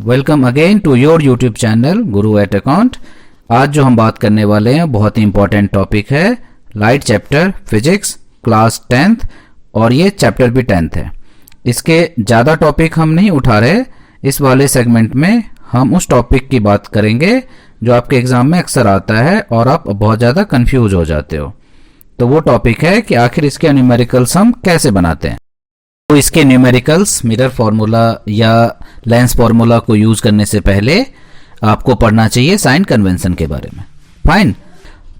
Welcome again to your YouTube channel Guru at account. आज जो हम बात करने वाले हैं बहुत ही इंपॉर्टेंट टॉपिक है light chapter physics class 10th और ये चैप्टर भी 10th है। इसके ज़्यादा टॉपिक हम नहीं उठा रहे। इस वाले सेगमेंट में हम उस टॉपिक की बात करेंगे जो आपके एग्जाम में अक्सर आता है और आप बहुत ज़्यादा कंफ्यूज हो जाते हो। तो वो टॉपिक है कि आखिर इसके न्यूमेरिकल्स हम कैसे बनाते हैं। तो इसके न्यूमेरिकल्स मिरर फार्मूला या लेंस फार्मूला को यूज करने से पहले आपको पढ़ना चाहिए साइन कन्वेंशन के बारे में। फाइन,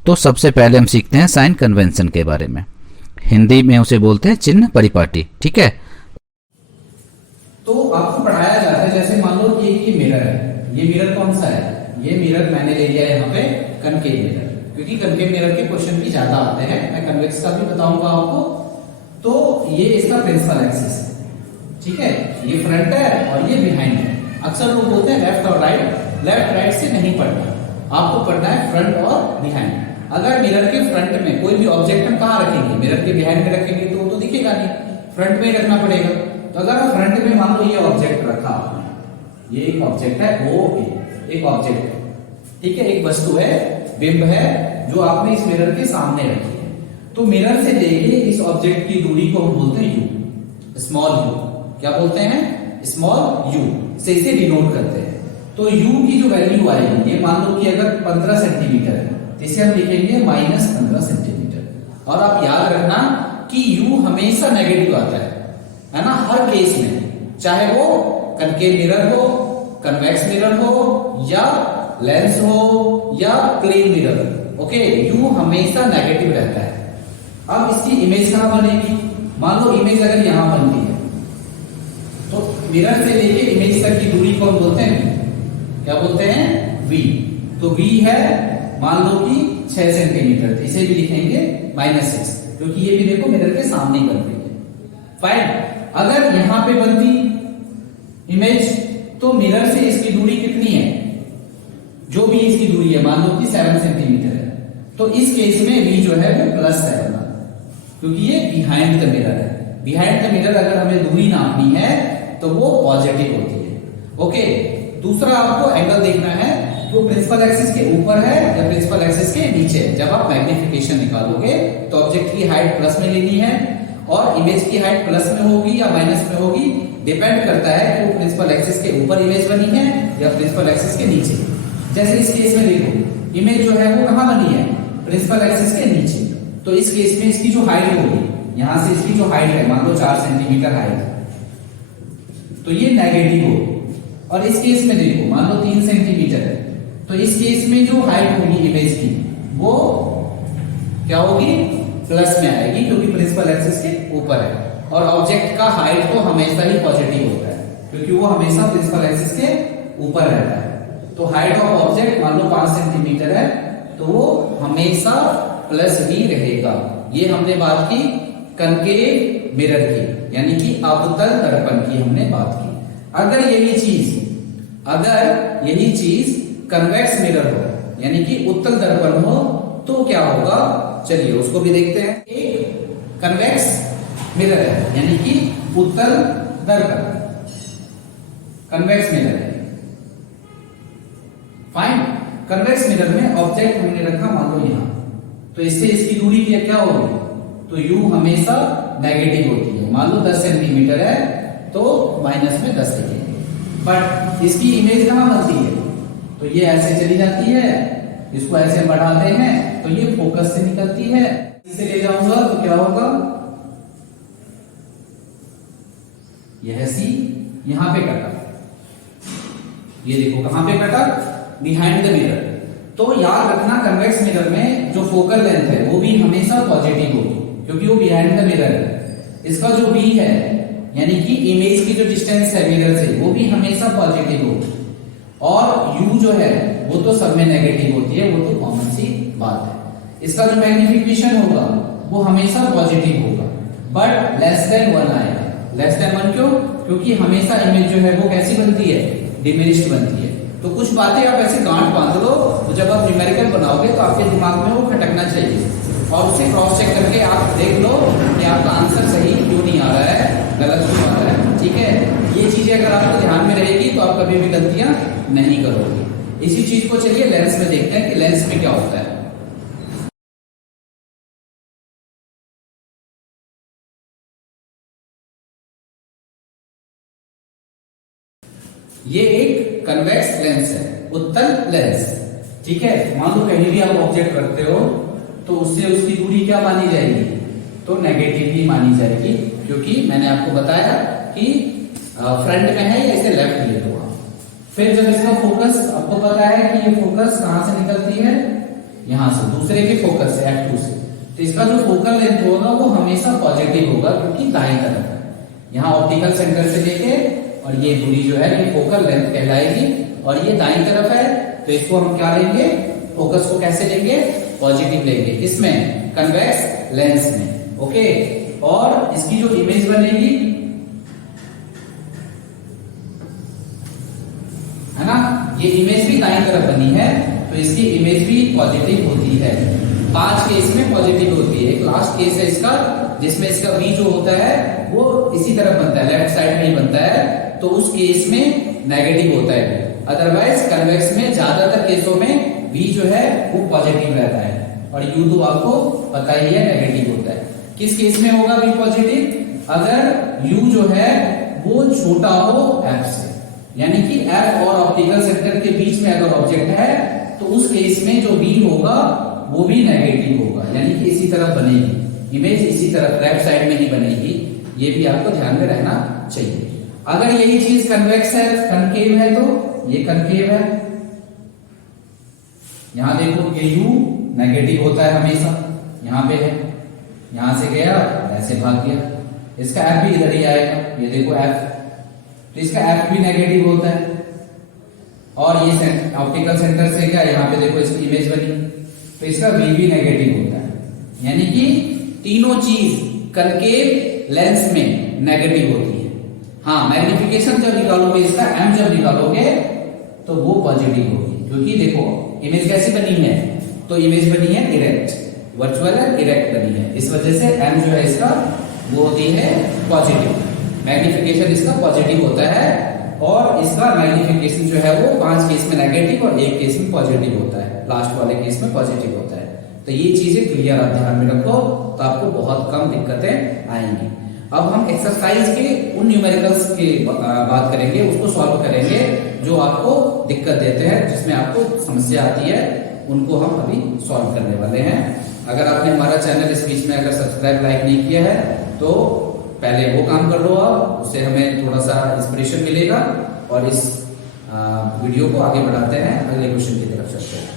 तो सबसे पहले हम सीखते हैं साइन कन्वेंशन के बारे में। हिंदी में उसे बोलते हैं चिन्ह परिपाटी। ठीक है, तो आपको पढ़ाया जाता है, जैसे मान लो कि ये मिरर है। ये मिरर कौन सा है? ये मिरर मैंने ले लिया यहाँ पे कनकेव मिरर, क्योंकि कनकेव मिरर के क्वेश्चन भी ज्यादा आते हैं। मैं कन्वेक्स का भी बताऊंगा आपको। तो ये इसका प्रिंसिपल एक्सिस है, ठीक है। ये फ्रंट है और ये बिहाइंड है। अक्सर लोग बोलते हैं लेफ्ट और राइट। लेफ्ट राइट से नहीं पढ़ना, आपको पढ़ना है फ्रंट और बिहाइंड। अगर मिरर के फ्रंट में कोई भी ऑब्जेक्ट हम कहाँ रखेंगे? मिरर के बिहाइंड में रखेंगे तो वो तो दिखेगा नहीं, फ्रंट में ही रखना पड़ेगा। तो अगर हम फ्रंट में मान लो ये ऑब्जेक्ट रखा आपने, ये एक ऑब्जेक्ट है, ओ एक ऑब्जेक्ट है, ठीक है, एक वस्तु है, बिंब है जो आपने इस मिरर के सामने रखी है। तो मिरर से लेके इस ऑब्जेक्ट की दूरी को हम बोलते हैं यू, स्मॉल यू। क्या बोलते हैं? स्मॉल यू से इसे डिनोट करते हैं। तो यू की जो वैल्यू आएगी, ये मान लो कि अगर 15 सेंटीमीटर है तो इसे हम लिखेंगे -15 सेंटीमीटर। और आप याद रखना कि यू हमेशा नेगेटिव आता है ना, हर केस में, चाहे वो कनकेव मिरर हो, कन्वेक्स मिरर हो या लेंस हो या प्लेन मिरर। ओके, यू हमेशा नेगेटिव रहता है। अब इसकी इमेज कहां बनेगी? मान लो इमेज अगर यहां बनती है तो मिरर से लेके इमेज तक की दूरी को हम बोलते हैं, क्या बोलते हैं? v। तो v है मान लो कि 6 सेंटीमीटर, तो इसे भी लिखेंगे -6, क्योंकि ये भी देखो मिरर के सामने बन रही है। फाइन, अगर यहां पे बनती इमेज तो मिरर से इसकी दूरी कितनी है? जो भी इसकी दूरी है मान लो कि 7 सेंटीमीटर है, तो इस केस में v जो है वो +7, क्योंकि ये बिहाइंड द मिरर है। बिहाइंड द मिरर अगर हमें दूरी नापनी है तो वो पॉजिटिव होती है। ओके, दूसरा आपको एंगल देखना है, वो प्रिंसिपल एक्सिस के ऊपर है या प्रिंसिपल एक्सिस के नीचे है। जब आप मैग्निफिकेशन निकालोगे तो ऑब्जेक्ट की हाइट प्लस में लेनी है और इमेज की हाइट प्लस में होगी या माइनस में होगी, डिपेंड करता है कि वो प्रिंसिपल एक्सिस के ऊपर इमेज बनी है या प्रिंसिपल एक्सिस के नीचे। जैसे इस केस में देखो, इमेज जो है वो कहां बनी है? प्रिंसिपल एक्सिस के नीचे। तो इस केस में इसकी जो हाइट होगी, यहां से इसकी जो हाइट है मान लो 4 सेंटीमीटर हाइट, तो ये नेगेटिव होगी। और इस केस में देखो मान लो 3 सेंटीमीटर है, तो इस केस में जो हाइट होगी इमेज की वो क्या होगी? प्लस में आएगी, क्योंकि प्रिंसिपल एक्सिस के ऊपर है। और ऑब्जेक्ट का हाइट तो हमेशा ही पॉजिटिव होता है, क्योंकि वो हमेशा प्रिंसिपल एक्सिस के ऊपर रहता है। तो हाइट ऑफ ऑब्जेक्ट मान लो 5 सेंटीमीटर है, तो वो हमेशा +v रहेगा। ये हमने बात की कनकेव मिरर की, यानी कि अवतल दर्पण की हमने बात की। अगर यही चीज कन्वेक्स मिरर हो, यानी कि उत्तल दर्पण हो, तो क्या होगा? चलिए उसको भी देखते हैं। एक कन्वेक्स मिरर है, यानी कि उत्तल दर्पण, कन्वेक्स मिरर है। फाइन, कन्वेक्स मिरर में ऑब्जेक्ट हमने रखा मान लो यहां, तो इससे इसकी दूरी क्या होगी? तो u हमेशा नेगेटिव होती है। मान लो 10 सेंटीमीटर है तो माइनस में 10 लिखेंगे। बट इसकी इमेज कहां बनती है? तो ये ऐसे चली जाती है, इसको ऐसे बढ़ाते हैं तो ये फोकस से निकलती है। इसे ले जाऊंगा तो क्या होगा? यह C यहां पे कटा, ये देखो कहां पे कटा? Behind the mirror. तो याद रखना कन्वेक्स मिरर में जो फोकल लेंथ है वो भी हमेशा पॉजिटिव होगी, क्योंकि वो बिहाइंड द मिरर है। इसका जो v है, यानी कि इमेज की जो डिस्टेंस है मिरर से, वो भी हमेशा पॉजिटिव होगी। और u जो है वो तो सब में नेगेटिव होती है, वो तो कॉमन सी बात है। इसका जो मैग्निफिकेशन होगा वो हमेशा पॉजिटिव होगा, बट लेस देन 1 आएगा। लेस देन 1 क्यों? क्योंकि हमेशा इमेज जो है वो कैसी बनती है? डिमिनिश्ड बनती है। तो कुछ बातें आप ऐसे गांठ बांध लो, तो जब आप न्यूमेरिकल बनाओगे तो आपके दिमाग में वो खटकना चाहिए, और उसे क्रॉस चेक करके आप देख लो कि आपका आंसर सही क्यों नहीं आ रहा है, गलत क्यों आ रहा है। ठीक है, ये चीजें अगर आपको ध्यान में रहेगी तो आप कभी भी गलतियां नहीं करोगे। इसी चीज को चलिए लेंस में देखते हैं कि लेंस में क्या होता है। ये एक कन्वेक्स लेंस है, उत्तल लेंस। ठीक है, मान लो कहीं भी आप ऑब्जेक्ट रखते हो तो उससे उसकी दूरी क्या मानी जाएगी, तो नेगेटिव ही मानी जाएगी, क्योंकि मैंने आपको बताया कि फ्रंट में है या इसे लेफ्ट ले लो आप। फिर जब इसका फोकस, आपको पता है कि ये फोकस कहां से निकलती है, यहां से, दूसरे के फोकस से, F2 से, तो इसका जो फोकल लेंथ होगा वो हमेशा पॉजिटिव होगा, क्योंकि दाएं तरफ है। यहाँ ऑप्टिकल सेंटर से लेके और ये दूरी जो है ये फोकल लेंथ कहलाएगी, और ये दाईं तरफ है, तो इसको हम क्या लेंगे, फोकस को कैसे लेंगे, पॉजिटिव लेंगे। किसमें, कन्वेक्स लेंस में। ओके, और इसकी जो इमेज बनेगी, है ना, ये इमेज भी दाईं तरफ बनी है, तो इसकी इमेज भी पॉजिटिव होती है। 5 केस में पॉजिटिव होती है। एक लास्ट केस है इसका, जिसमें इसका V जो होता है वो इसी तरफ बनता है, लेफ्ट साइड में ही बनता है, तो उस केस में नेगेटिव होता है। अदरवाइज कन्वेक्स में ज्यादातर केसों में V जो है वो पॉजिटिव रहता है, और U तो आपको पता ही है नेगेटिव होता है। किस केस में होगा V पॉजिटिव, अगर U जो है वो छोटा हो F से, यानी कि F और ऑप्टिकल सेंटर के बीच में अगर ऑब्जेक्ट है तो उस केस में जो V होगा वो भी नेगेटिव होगा, यानी कि इसी तरफ बनेगी इमेज, इसी तरफ लेफ्ट साइड में ही बनेगी। ये भी आपको ध्यान में रहना चाहिए। अगर यही चीज कन्वेक्स है, कनकेव है, तो ये कनकेव है। यहां देखो ये U नेगेटिव होता है हमेशा, यहां पे है, यहां से गया ऐसे भाग गया, इसका F भी इधर ही आएगा, ये देखो F, तो इसका F भी नेगेटिव होता है। और ये ऑप्टिकल सेंटर से क्या, यहाँ पे देखो इसकी इमेज बनी, तो इसका V भी नेगेटिव होता है। यानी कि तीनों चीज कनकेव लेंस में नेगेटिव होती है। हाँ, मैग्निफिकेशन जब निकालोगे इसका, M जब निकालोगे तो वो पॉजिटिव होगी, क्योंकि देखो इमेज कैसी बनी है, तो इमेज बनी है इरेक्ट, वर्चुअल है, इरेक्ट बनी है, इस वजह से M जो है इसका वो होती है पॉजिटिव, मैग्निफिकेशन इसका पॉजिटिव होता है। और इसका मैग्निफिकेशन जो है वो 5 केस में नेगेटिव और 1 केस में पॉजिटिव होता है, लास्ट वाले केस में पॉजिटिव होता है। तो ये चीजें क्लियर आप ध्यान में रखो, तो आपको बहुत कम दिक्कतें आएंगी। अब हम एक्सरसाइज के उन न्यूमेरिकल्स की बात करेंगे, उसको सॉल्व करेंगे जो आपको दिक्कत देते हैं, जिसमें आपको समस्या आती है, उनको हम अभी सॉल्व करने वाले हैं। अगर आपने हमारा चैनल इस बीच में अगर सब्सक्राइब लाइक नहीं किया है तो पहले वो काम कर लो आप, उससे हमें थोड़ा सा इंस्पिरेशन मिलेगा। और इस वीडियो को आगे बढ़ाते हैं, अगले क्वेश्चन की तरफ चलते हैं।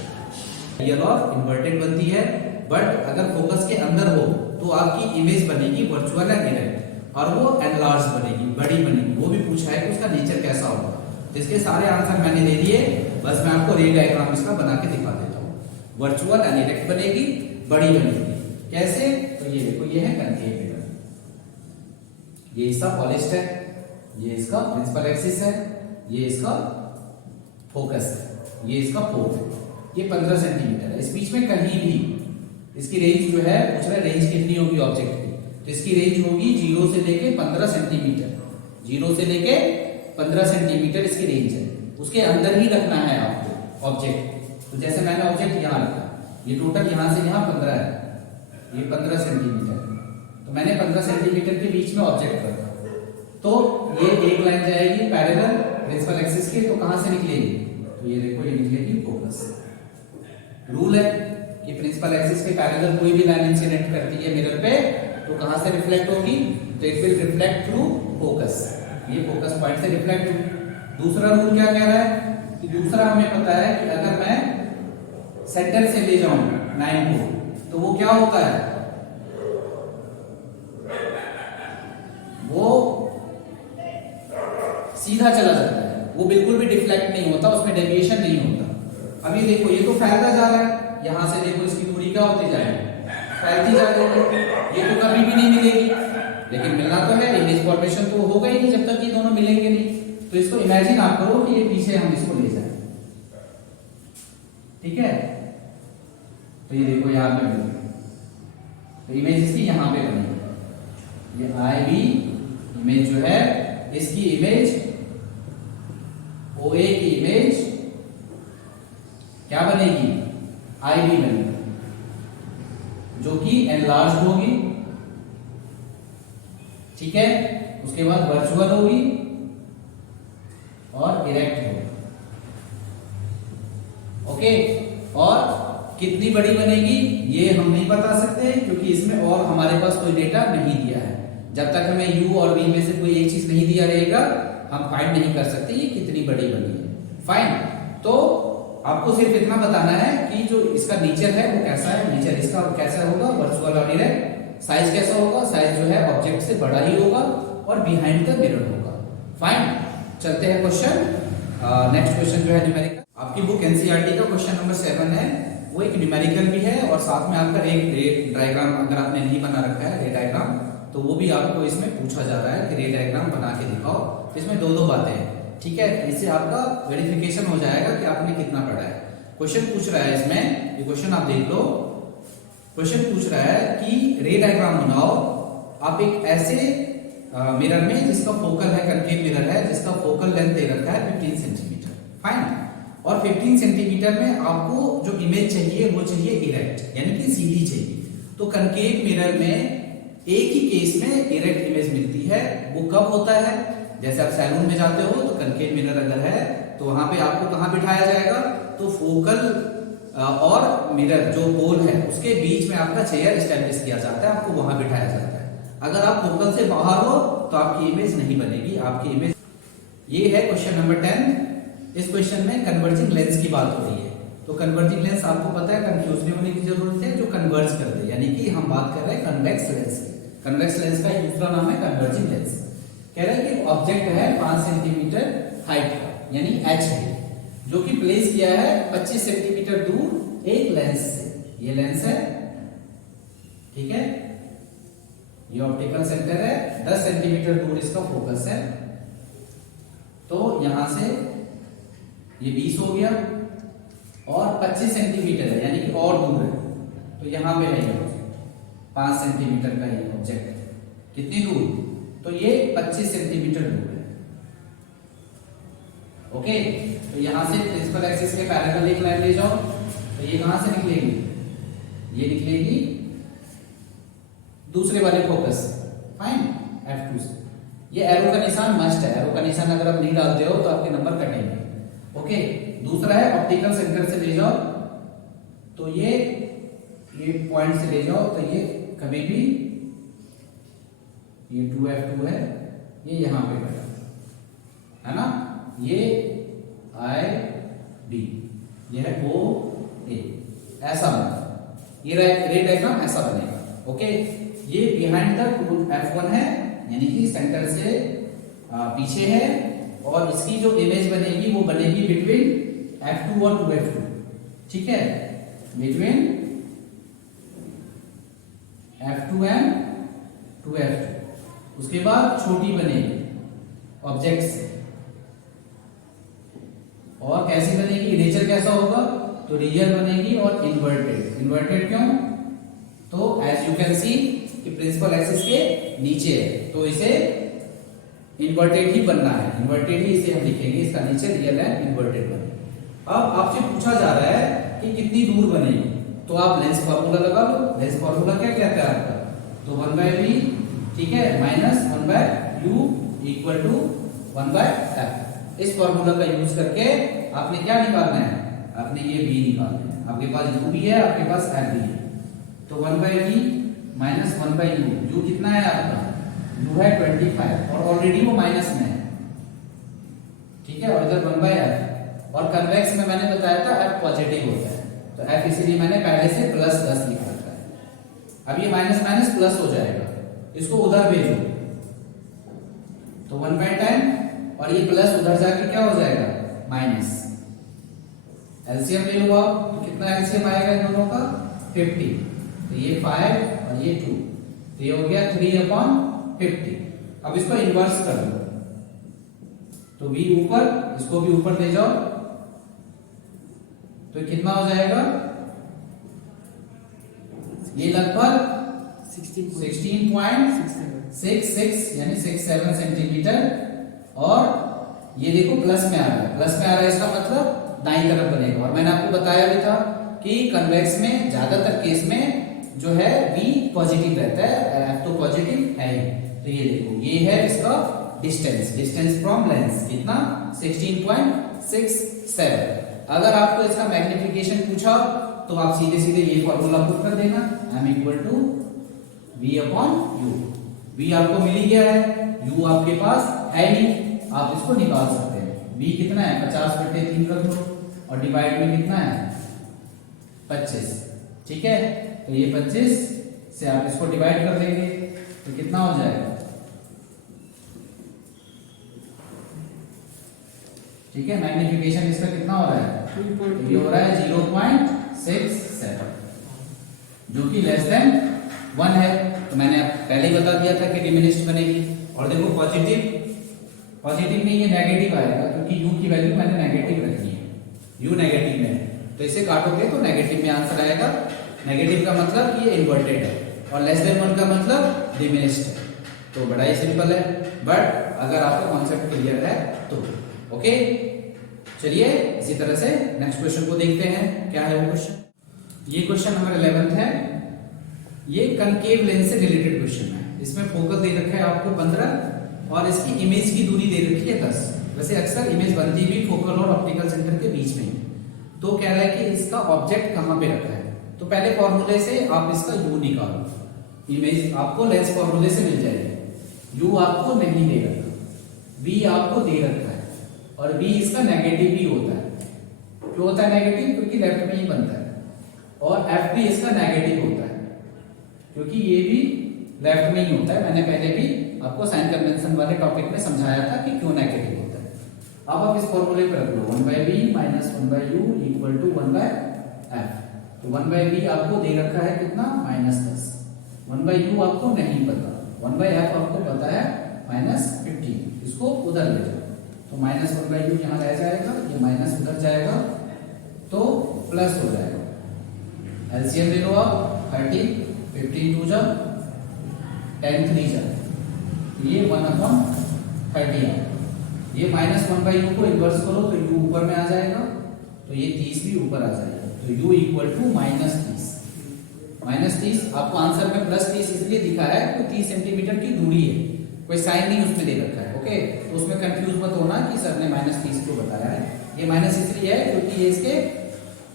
रियल और इन्वर्टेड बनती है, बट अगर फोकस के अंदर हो तो आपकी इमेज बनेगी वर्चुअल एंड इरेक्ट, और वो एनलार्ज बनेगी, बड़ी बनेगी। वो भी पूछा है कि उसका नेचर कैसा होगा, तो इसके सारे आंसर मैंने दे दिए, बस मैं आपको रे डायग्राम इसका बना के दिखा देता हूँ। वर्चुअल एंड इरेक्ट बनेगी, बड़ी बनेगी, कैसे, तो ये देखो, ये है कनकेव मिरर, ये इसका पॉलिश्ड है, ये इसका प्रिंसिपल एक्सिस है, ये इसका फोकस है, ये इसका पोल है, ये 15 सेंटीमीटर है। इस बीच में कहीं भी इसकी रेंज जो है, पूछ रहे रेंज कितनी होगी ऑब्जेक्ट की, तो इसकी रेंज होगी 0 से लेके 15 सेंटीमीटर, 0 से लेके 15 सेंटीमीटर इसकी रेंज है। उसके अंदर ही रखना है आपको ऑब्जेक्ट। तो जैसे मैंने ऑब्जेक्ट यहाँ रखा, ये टोटल यहाँ से यहाँ 15 है, ये 15 सेंटीमीटर, तो मैंने 15 सेंटीमीटर के बीच में ऑब्जेक्ट रखा, तो ये एक लाइन जाएगी पैरेलल प्रिंसिपल एक्सिस के, तो कहां से निकलेगी, तो ये देखो, ये निकलेगी फोकस से। रूल है कि प्रिंसिपल एक्सिस के पैरेलल कोई भी लाइन इंसिडेंट करती है मिरर पे, तो कहां से रिफ्लेक्ट होगी, तो it will reflect through focus, ये फोकस पॉइंट से रिफ्लेक्ट होगी। दूसरा रूल क्या कह रहा है, कि दूसरा हमें पता है कि अगर मैं सेंटर से ले जाऊं लाइन को, तो वो क्या होता है, वो सीधा चला जाता है, वो बिल्कुल भी डिफ्लेक्ट नहीं होता, उसमें डेविएशन नहीं होता। अभी देखो ये तो फैलता जा रहा है, यहां से देखो इसकी दूरी क्या होती जाएगी, फैलती जा रही है, ये तो कभी भी नहीं मिलेगी, लेकिन मिलना तो है, इमेज फॉर्मेशन तो होगा ही नहीं जब तक ये दोनों मिलेंगे नहीं। तो इसको इमेजिन आप करो कि ये पीछे हम इसको ले जाए, ठीक है, तो ये देखो यहां पे बनेगी, तो इमेज इसकी यहां पे बनेगी, ये आई भी इमेज जो है इसकी इमेज OA की इमेज क्या बनेगी, IB बनेगी, जो कि एनलार्ज्ड होगी, ठीक है। उसके बाद वर्चुअल होगी और इरेक्ट होगी, ओके। और कितनी बड़ी बनेगी ये हम नहीं बता सकते, क्योंकि इसमें और हमारे पास कोई डेटा नहीं दिया है। जब तक हमें U और V में से कोई एक चीज नहीं दिया रहेगा, हम फाइंड नहीं कर सकते ये कितनी बड़ी बनी है। फाइन, तो आपको सिर्फ इतना बताना है कि जो इसका नेचर है वो कैसा है, नेचर इसका कैसा होगा, वर्चुअल और इरेक्ट। साइज कैसा होगा, साइज जो है ऑब्जेक्ट से बड़ा ही होगा और बिहाइंड द मिरर होगा। फाइन, चलते हैं क्वेश्चन। नेक्स्ट क्वेश्चन जो है न्यूमेरिकल, आपकी बुक एनसीईआरटी का क्वेश्चन नंबर 7 है। वो एक न्यूमेरिकल भी है और साथ में आपका एक रे डायग्राम, अगर आपने नहीं बना रखा है रे डायग्राम, तो वो भी आपको इसमें पूछा जा रहा है कि रे डायग्राम बना के दिखाओ। इसमें दो बातें हैं, ठीक है। इससे आपका वेरिफिकेशन हो जाएगा कि आपने कितना पढ़ा है। क्वेश्चन पूछ रहा है इसमें, ये क्वेश्चन आप देख लो। क्वेश्चन पूछ रहा है कि रे डायग्राम बनाओ आप एक ऐसे मिरर में जिसका फोकल है, कनकेव मिरर है, जिसका फोकल लेंथ दे रखा है 15 सेंटीमीटर। फाइन, और 15 सेंटीमीटर में आपको जो इमेज चाहिए वो चाहिए इरेक्ट, यानी कि सीधी चाहिए। तो कनकेव मिरर में एक ही केस में इरेक्ट इमेज मिलती है। वो कब होता है, जैसे आप सैलून में जाते हो तो कनकेव मिरर अगर है तो वहां पे आपको कहां बिठाया जाएगा, तो फोकल और मिरर जो पोल है उसके बीच में आपका चेयर एस्टेब्लिश किया जाता है, आपको वहां बिठाया जाता है। अगर आप फोकल से बाहर हो तो आपकी इमेज नहीं बनेगी, आपकी इमेज। ये है क्वेश्चन नंबर 10। इस क्वेश्चन में कन्वर्जिंग लेंस की बात हो रही है। तो कन्वर्जिंग लेंस आपको पता है कंफ्यूज नहीं होने की जरूरत है, जो कन्वर्ज कर दे, यानी कि हम बात कर रहे हैं कन्वेक्स लेंस। कन्वेक्स लेंस का दूसरा नाम है कन्वर्जिंग लेंस। कह रहे हैं कि ऑब्जेक्ट है 5 सेंटीमीटर हाइट का, यानी H है, जो कि प्लेस किया है 25 सेंटीमीटर दूर एक लेंस से। ये लेंस है, ठीक है। ये ऑप्टिकल सेंटर है, 10 सेंटीमीटर दूर इसका फोकस है। तो यहां से ये 20 हो गया और 25 सेंटीमीटर है, यानी कि और दूर है। तो यहां पे है ये 5 सेंटीमीटर का ये ऑब्जेक्ट, कितनी दूर, तो ये 25 सेंटीमीटर दूर है, ओके। तो यहां से प्रिंसिपल एक्सिस के पैरेलल एक लाइन ले जाओ, तो ये कहां से निकलेगी, ये निकलेगी दूसरे वाले फोकस, फाइन, F2 से। ये एरो का निशान मस्ट है, एरो का निशान अगर आप नहीं डालते हो तो आपके नंबर कटेंगे, ओके। दूसरा है ऑप्टिकल सेंटर से ले जाओ, तो ये पॉइंट से ले जाओ, तो ये कभी भी ये 2F2 है, ये यहां पे बना है ना, ये IB, ये है OA, ऐसा बनेगा ये रे डायग्राम, ऐसा बनेगा, ओके। ये बिहाइंड द F1 है, यानी कि सेंटर से पीछे है, और इसकी जो इमेज बनेगी वो बनेगी बिटवीन F2 और 2F2, ठीक है, बिटवीन F2 एंड 2F2। उसके बाद छोटी बनेगी ऑब्जेक्ट से, और कैसी बनेगी, नेचर कैसा होगा, तो रियल बनेगी और इन्वर्टेड। इन्वर्टेड क्यों, तो एज यू कैन सी कि प्रिंसिपल एक्सिस के नीचे है, तो इसे इन्वर्टेड ही बनना है, इन्वर्टेड ही इसे हम लिखेंगे, इसका नेचर रियल है, इन्वर्टेड बने। अब आपसे पूछा जा रहा है कि कितनी दूर बनेगी, तो आप लेंस फार्मूला लगा लो। लेंस फार्मूला क्या कहता है आपका, तो 1/v, ठीक है, minus 1/u equal to 1/f। इस फॉर्मूला का यूज करके आपने क्या निकालना है, आपने ये v निकालना है। आपके पास u भी है, आपके पास f भी है, तो 1/v माइनस 1/u, u कितना है आपका, u है 25, और ऑलरेडी वो माइनस में है, ठीक है, और इधर 1/f। और कन्वेक्स में मैंने बताया था f पॉजिटिव होता है, तो f इसीलिए मैंने पहले से +10 लिखा था। अब ये माइनस माइनस प्लस हो जाएगा, इसको उधर भेजो, तो 1/10, और ये प्लस उधर जाके क्या हो जाएगा, माइनस। एलसीएम ले लो आप, तो कितना एलसीएम आएगा इन दोनों का, 50, तो ये 5 और ये 2, तो ये हो गया 3/50। अब इसको इन्वर्स कर लो, तो v ऊपर, इसको भी ऊपर ले जाओ, तो कितना हो जाएगा, ये लगभग 16.66 यानी 67 सेंटीमीटर और ये देखो प्लस में आ रहा है, प्लस में आ रहा है, इसका मतलब दाईं तरफ बनेगा। और मैंने आपको बताया भी था कि कन्वेक्स में ज्यादातर केस में जो है V पॉजिटिव रहता है, F तो पॉजिटिव है ही। तो ये देखो ये है इसका डिस्टेंस, डिस्टेंस फ्रॉम लेंस कितना 16.67। अगर आपको इसका मैग्निफिकेशन पूछा तो आप सीधे सीधे ये फॉर्मूला पुट कर देना, m equal to V upon U। V आपको मिल ही गया है, U आपके पास है नहीं, आप इसको निकाल सकते हैं। V कितना है 50/3 कर दो और डिवाइड में कितना है 25, ठीक है। तो ये 25 से आप इसको डिवाइड कर देंगे तो कितना हो जाएगा, ठीक है। मैग्निफिकेशन इसका कितना हो रहा है, तो ये हो रहा है 0.67 जो कि लेस देन 1 है। तो मैंने पहले ही बता दिया था कि डिमिनिश्ड बनेगी। और देखो पॉजिटिव में ये नेगेटिव आएगा क्योंकि u की वैल्यू मैंने नेगेटिव रखी है, u नेगेटिव में है, तो इसे काटोगे तो नेगेटिव में आंसर आएगा। नेगेटिव का मतलब ये इन्वर्टेड है और लेस देन 1 का मतलब डिमिनिश्ड है। तो बड़ा ही सिंपल है, बट अगर आपका कॉन्सेप्ट क्लियर है तो ओके। चलिए इसी तरह से नेक्स्ट क्वेश्चन को देखते हैं, क्या है वो क्वेश्चन। ये क्वेश्चन नंबर 11 है। ये कनकेव लेंस से रिलेटेड क्वेश्चन है। इसमें फोकस दे रखा है आपको 15 और इसकी इमेज की दूरी दे रखी है 10। वैसे अक्सर इमेज बनती भी फोकल और ऑप्टिकल सेंटर के बीच में। तो कह रहा है कि इसका ऑब्जेक्ट कहां पे रखा है। तो पहले फॉर्मूले से आप इसका u निकालो, इमेज आपको लेंस फॉर्मूले से मिल जाएगी। u आपको नहीं दे रखा, v आपको दे रखा है और v इसका नेगेटिव भी होता है। क्यों होता है नेगेटिव, क्योंकि लेफ्ट में ही बनता है। और f भी इसका नेगेटिव होता है क्योंकि ये भी लेफ्ट में ही होता है। मैंने पहले भी आपको साइन कन्वेंशन वाले टॉपिक में समझाया था कि क्यों नेगेटिव होता है। अब आप इस फॉर्मूले पर रख लो 1/v minus 1/u equal to 1/f। तो 1/v आपको दे रखा है कितना -10, 1/u आपको नहीं पता, 1/f आपको पता है -15। इसको उधर ले जाओ तो -1/u यहाँ रह जाएगा, ये माइनस उधर जाएगा तो प्लस हो जाएगा। एलसीएम ले लो आप 30, 15 2 जा 10 3 जा, ये 1/30 है। ये -1/u को इन्वर्स करो तो u ऊपर में आ जाएगा, तो ये 30 भी ऊपर आ जाएगा। तो u इक्वल टू -30 आपको आंसर में +30 इसलिए दिखा है क्योंकि 30 सेंटीमीटर की दूरी है, कोई साइन नहीं उसमें दे रखा है। ओके, तो उसमें कंफ्यूज मत होना कि सर ने -30 क्यों बताया है। ये माइनस इसलिए है क्योंकि ये इसके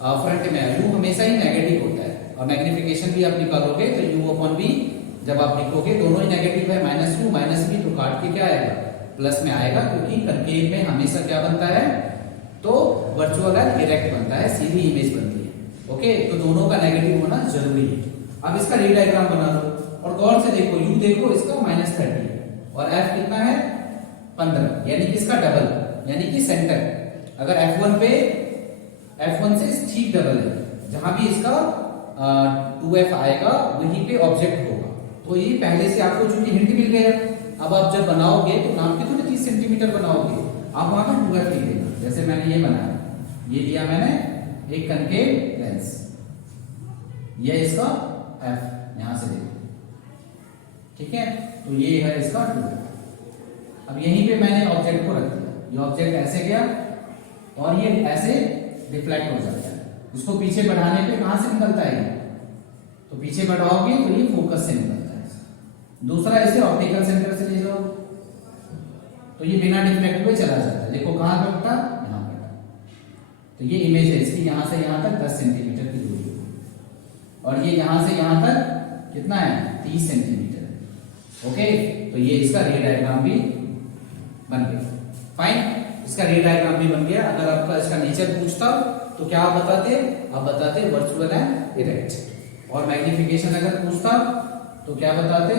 फ्रंट में है। u हमेशा ही नेगेटिव होता है और मैग्निफिकेशन भी आप निकालोगे तो u/v जब आप लिखोगे दोनों ही नेगेटिव है, -u -v, तो काट के क्या आएगा प्लस में आएगा क्योंकि कनकेव में हमेशा क्या बनता है, तो वर्चुअल है डायरेक्ट बनता है, सीधी इमेज बनती है। ओके, तो दोनों का नेगेटिव होना जरूरी है। अब इसका रे डायग्राम बना लो और गौर से देखो, u देखो इसका -30 है और f कितना है 15, यानी कि इसका डबल, यानी कि सेंटर। अगर f1 से ठीक डबल है, जहां भी इसका 2f आएगा वहीं पे ऑब्जेक्ट होगा। तो ये पहले से आपको चूंकि हिंट मिल गया, अब आप जब बनाओगे तो नाम के थोड़े 30 सेंटीमीटर बनाओगे, आप वहां पर 2f लिख देना। जैसे मैंने ये बनाया, ये दिया मैंने एक कनकेव लेंस, ये इसका f यहां से देखो, ठीक है। तो ये है इसका 2f। अब यहीं पे मैंने ऑब्जेक्ट को रख दिया, ये ऑब्जेक्ट ऐसे गया और ये ऐसे रिफ्लेक्ट हो जाता है। इसको पीछे बढ़ाने पे कहां से निकलता है, तो पीछे बढ़ाओगे तो ये फोकस से निकलता है। दूसरा इसे ऑप्टिकल सेंटर से ले जाओ तो ये बिना डिफ्लेक्ट हुए चला जाता है। देखो कहां कटा, यहां कटा। तो ये इमेज है इसकी, यहां से यहां तक 10 सेंटीमीटर की दूरी और ये यहां से यहां तक कितना है 30 सेंटीमीटर है। ओके, तो ये इसका रे डायग्राम भी बन गया। फाइन, इसका रे डायग्राम भी बन गया। अगर आपका इसका नेचर पूछता तो क्या आप बताते, आप बताते वर्चुअल एंड डायरेक्ट। और मैग्निफिकेशन अगर पूछता तो क्या बताते,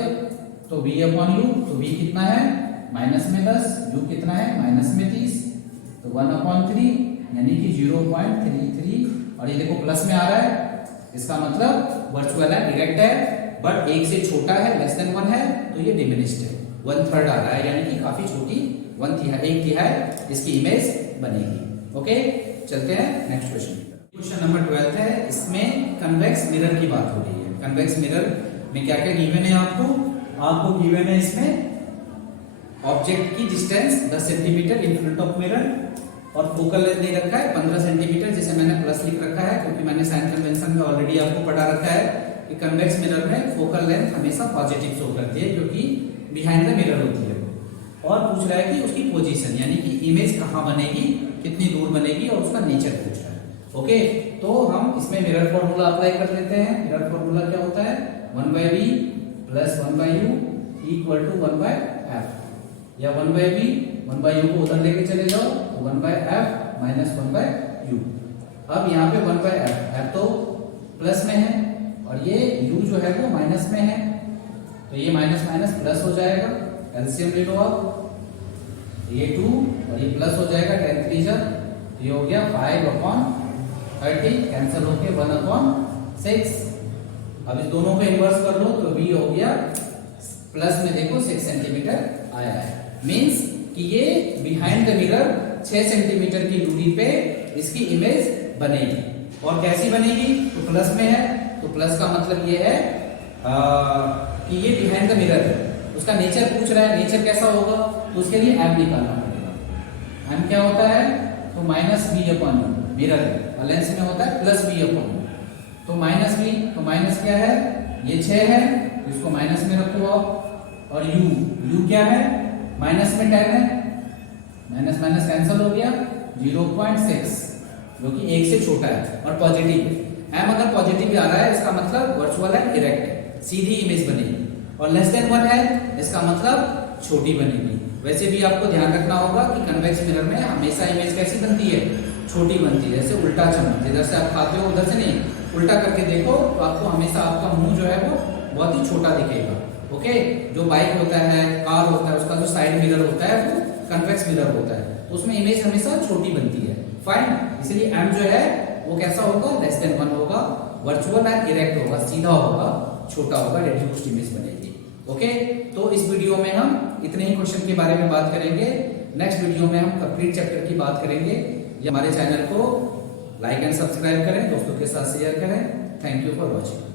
तो v/u, तो v कितना है माइनस में 10, u कितना है माइनस में 30, तो 1/3 यानी कि 0.33। और ये देखो प्लस में आ रहा है, इसका मतलब वर्चुअल है डायरेक्ट है, बट 1 से छोटा है, लेस देन 1 है, तो ये डिमिनिश्ड है। 1/3 आ रहा है, यानी कि काफी छोटी 1/3 इसकी इमेज बनेगी। ओके, चलते हैं नेक्स्ट क्वेश्चन। क्वेश्चन नंबर 12 है, इसमें कन्वेक्स मिरर की बात हो रही है। कन्वेक्स मिरर में क्या क्या गिवन है आपको गिवन है इसमें ऑब्जेक्ट की distance 10 centimetre in front of mirror और फोकल लेंथ दे रखा है 15 सेंटीमीटर, जिसे मैंने प्लस लिख रखा है क्योंकि मैंने साइन कन्वेंशन में ऑलरेडी आपको पढ़ा रखा है कि कन्वेक्स मिरर में फोकल लेंथ हमेशा पॉजिटिव शो करती है क्योंकि बिहाइंड द मिरर होती है। और पूछ रहा है कि उसकी पोजीशन यानी कि इमेज कहाँ बनेगी, कितनी दूर बनेगी और उसका नेचर पूछ रहा है। ओके, तो हम इसमें मिरर फॉर्मूला अप्लाई कर लेते हैं। मिरर फॉर्मूला क्या होता है, 1/v plus 1/u equal to 1/f या 1/v 1/u को उधर लेके चले जाओ तो 1/f माइनस 1/u। अब यहाँ पे 1/f f तो प्लस में है और ये u जो है वो माइनस में है, तो ये माइनस माइनस प्लस हो जाएगा। एलसीएम ले लो आप, ये 2 और ये प्लस हो जाएगा 10 3 जा, ये हो गया 5/30 कैंसिल होके 1/6। अब इस दोनों को इन्वर्स कर लो तो v हो गया प्लस में देखो 6 सेंटीमीटर आया है। मींस कि ये बिहाइंड द मिरर 6 सेंटीमीटर की दूरी पे इसकी इमेज बनेगी। और कैसी बनेगी, तो प्लस में है तो प्लस का मतलब ये है कि ये बिहाइंड द मिरर है। उसका नेचर पूछ रहा है, नेचर कैसा होगा, तो उसके लिए एम निकालना पड़ेगा। एम क्या होता है, तो माइनस बी अपॉन मिरर और लेंस में होता है प्लस बी अपॉन, तो माइनस बी, तो माइनस क्या है, ये 6 है, इसको माइनस में रखो आप। और u क्या है, माइनस में 10 है, माइनस माइनस कैंसिल हो गया 0.6 जो कि 1 से छोटा है और पॉजिटिव है। एम अगर पॉजिटिव आ रहा है इसका मतलब वर्चुअल एंड डायरेक्ट है, सीधी इमेज बनेगी। और लेस देन 1 है इसका मतलब छोटी बनेगी। वैसे भी आपको ध्यान रखना होगा कि कन्वेक्स मिरर में हमेशा इमेज कैसी बनती है, छोटी बनती है। जैसे उल्टा चम्मच, जिधर से आप खाते हो उधर से नहीं, उल्टा करके देखो तो आपको हमेशा आपका मुंह जो है वो बहुत ही छोटा दिखेगा। ओके, जो बाइक होता है, कार होता है, उसका जो साइड मिरर होता है वो कन्वेक्स मिरर होता है, तो उसमें इमेज हमेशा छोटी बनती है। फाइन, इसलिए एम जो है वो कैसा होगा, लेस देन 1 होगा, वर्चुअल एंड डायरेक्ट होगा, सीधा होगा, छोटा होगा, रिड्यूस्ड इमेज बनेगी। ओके, तो इस वीडियो में हम इतने ही क्वेश्चन के बारे में बात करेंगे। नेक्स्ट वीडियो में हम कंप्लीट चैप्टर की बात करेंगे। हमारे चैनल को लाइक एंड सब्सक्राइब करें, दोस्तों के साथ शेयर करें। Thank you for watching.